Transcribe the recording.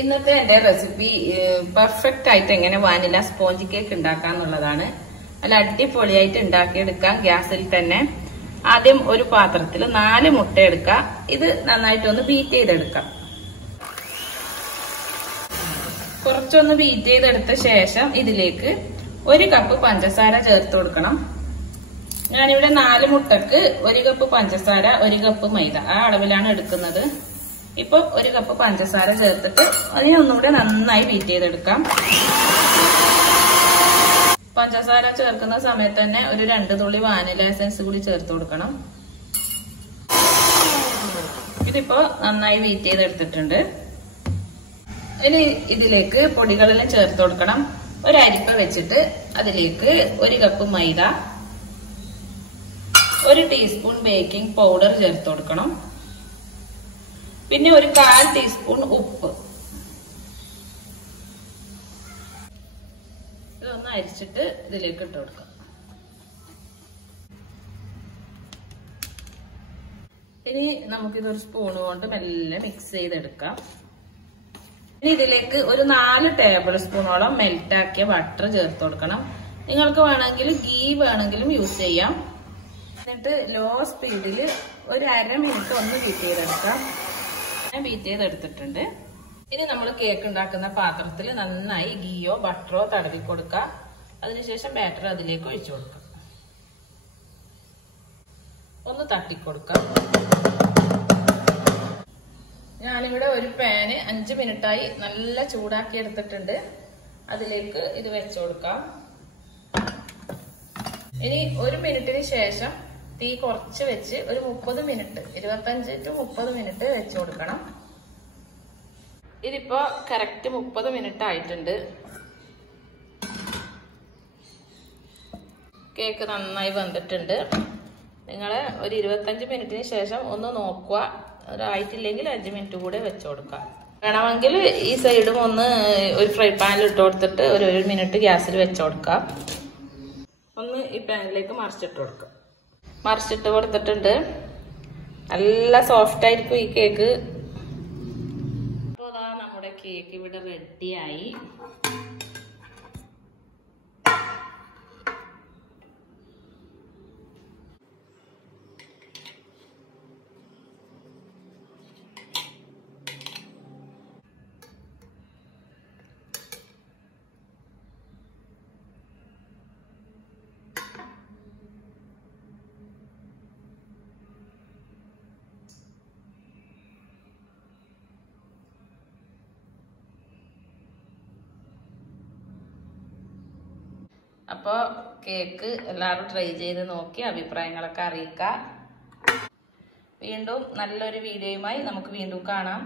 ഇന്നത്തെ എന്റെ recipe perfect ആയിട്ട് എങ്ങനെ വാനില സ്പോഞ്ച് കേക്ക് ഉണ്ടാക്കാന്നുള്ളതാണ്. നല്ല അടിപൊളിയായിട്ട് ഉണ്ടാക്കിയെടുക്കാം ഗ്യാസിൽ തന്നെ. ആദ്യം ഒരു പാത്രത്തിൽ 4 മുട്ട എടുക്കാം. ഇത് നന്നായിട്ടൊന്ന് ബീറ്റ് ചെയ്തെടുക്കാം. കുറച്ചൊന്ന് ബീറ്റ് ചെയ്തെടുത്ത ശേഷം ഇതിലേക്ക് 1 കപ്പ് പഞ്ചസാര ചേർത്ത് കൊടുക്കണം. ഞാനിവിടെ 4 മുട്ടക്ക് 1 കപ്പ് പഞ്ചസാര 1 കപ്പ് മൈദ ആ അളവിലാണ് എടുക്കുന്നത്. ഇപ്പൊ 1 കപ്പ് പഞ്ചസാര ചേർത്തിട്ട് അതിനെ ഒന്നുകൂടെ നന്നായി ബീറ്റ് ചെയ്തെടുക്കാം. പഞ്ചസാര ചേർക്കുന്ന സമയത്ത് തന്നെ ഒരു 2 തുള്ളി വാനില എസൻസ് കൂടി ചേർത്ത് കൊടുക്കണം. ഇതിപ്പോ നന്നായി ബീറ്റ് ചെയ്തെടുത്തിട്ടുണ്ട്. ഇനി ഇതിലേക്ക് പൊടികളെല്ലാം ചേർത്ത് കൊടുക്കണം. ഒരു അരിപ്പ വെച്ചിട്ട് അതിലേക്ക് 1 കപ്പ് മൈദ, 1 ടീസ്പൂൺ ബേക്കിംഗ് പൗഡർ ചേർത്ത് കൊടുക്കണം. പിന്നെ ഒരു 1/4 ടീസ്പൂൺ ഉപ്പ്. ഇതൊന്ന് അരിച്ചിട്ട് ഇതിലേക്ക് ഇട്ട് കൊടുക്കാം. ഇനി നമുക്കിതൊരു സ്പൂൺ കൊണ്ട് മെല്ലെ മിക്സ് ചെയ്തെടുക്കാം. ഇനി ഇതിലേക്ക് ഒരു 4 ടേബിൾ സ്പൂണോളം മെൽറ്റാക്കിയ ബട്ടർ ചേർത്ത് കൊടുക്കണം. നിങ്ങൾക്ക് വേണമെങ്കിൽ ഗീ വേണമെങ്കിലും യൂസ് ചെയ്യാം. എന്നിട്ട് ലോ സ്പീഡിൽ ഒരു 1/2 മിനിറ്റ് ഒന്ന് ബീറ്റ് ചെയ്തെടുക്കാം. ബീറ്റ് ചെയ്തെടുത്തിട്ടുണ്ട്. ഇനി നമ്മൾ കേക്ക് ഉണ്ടാക്കുന്ന പാത്രത്തിൽ നന്നായി ഗീയോ ബട്ടറോ തടവി കൊടുക്കാം. അതിനുശേഷം ബാറ്റർ അതിലേക്ക് ഒഴിച്ചു കൊടുക്കാം. ഒന്ന് തട്ടിക്കൊടുക്കാം. ഞാനിവിടെ ഒരു പാന് 5 മിനിറ്റായി നല്ല ചൂടാക്കി എടുത്തിട്ടുണ്ട്. അതിലേക്ക് ഇത് വെച്ചു കൊടുക്കാം. ഇനി 1 മിനിറ്റിന് ശേഷം തീ കുറച്ച് വെച്ച് ഒരു 30 മിനിറ്റ് 25 to 30 മിനിറ്റ് വെച്ചു കൊടുക്കണം. ഇതിപ്പോ കറക്റ്റ് 30 മിനിറ്റ് ആയിട്ടുണ്ട്. കേക്ക് നന്നായി വന്നിട്ടുണ്ട്. നിങ്ങള് ഒരു 25 മിനിറ്റിന് ശേഷം ഒന്ന് നോക്കുക. അതായിട്ടില്ലെങ്കിൽ 5 മിനിറ്റ് കൂടെ വെച്ചു കൊടുക്കാം. വേണമെങ്കിൽ ഈ സൈഡും ഒന്ന് ഒരു ഫ്രൈ പാനിൽ ഇട്ട് കൊടുത്തിട്ട് ഒരു 1 മിനിറ്റ് ഗ്യാസിൽ വെച്ചു കൊടുക്കാം. ഒന്ന് ഈ പാനിലേക്ക് മറിച്ചിട്ട് കൊടുക്കാം. മറിച്ചിട്ട് കൊടുത്തിട്ടുണ്ട്. നല്ല സോഫ്റ്റ് ആയിരിക്കും ഈ കേക്ക്. അപ്പോൾ അതാ നമ്മുടെ കേക്ക് ഇവിടെ റെഡിയായി. അപ്പോൾ കേക്ക് എല്ലാവരും ട്രൈ ചെയ്ത് നോക്കി അഭിപ്രായങ്ങളൊക്കെ അറിയിക്കുക. വീണ്ടും നല്ലൊരു വീഡിയോയുമായി നമുക്ക് വീണ്ടും കാണാം.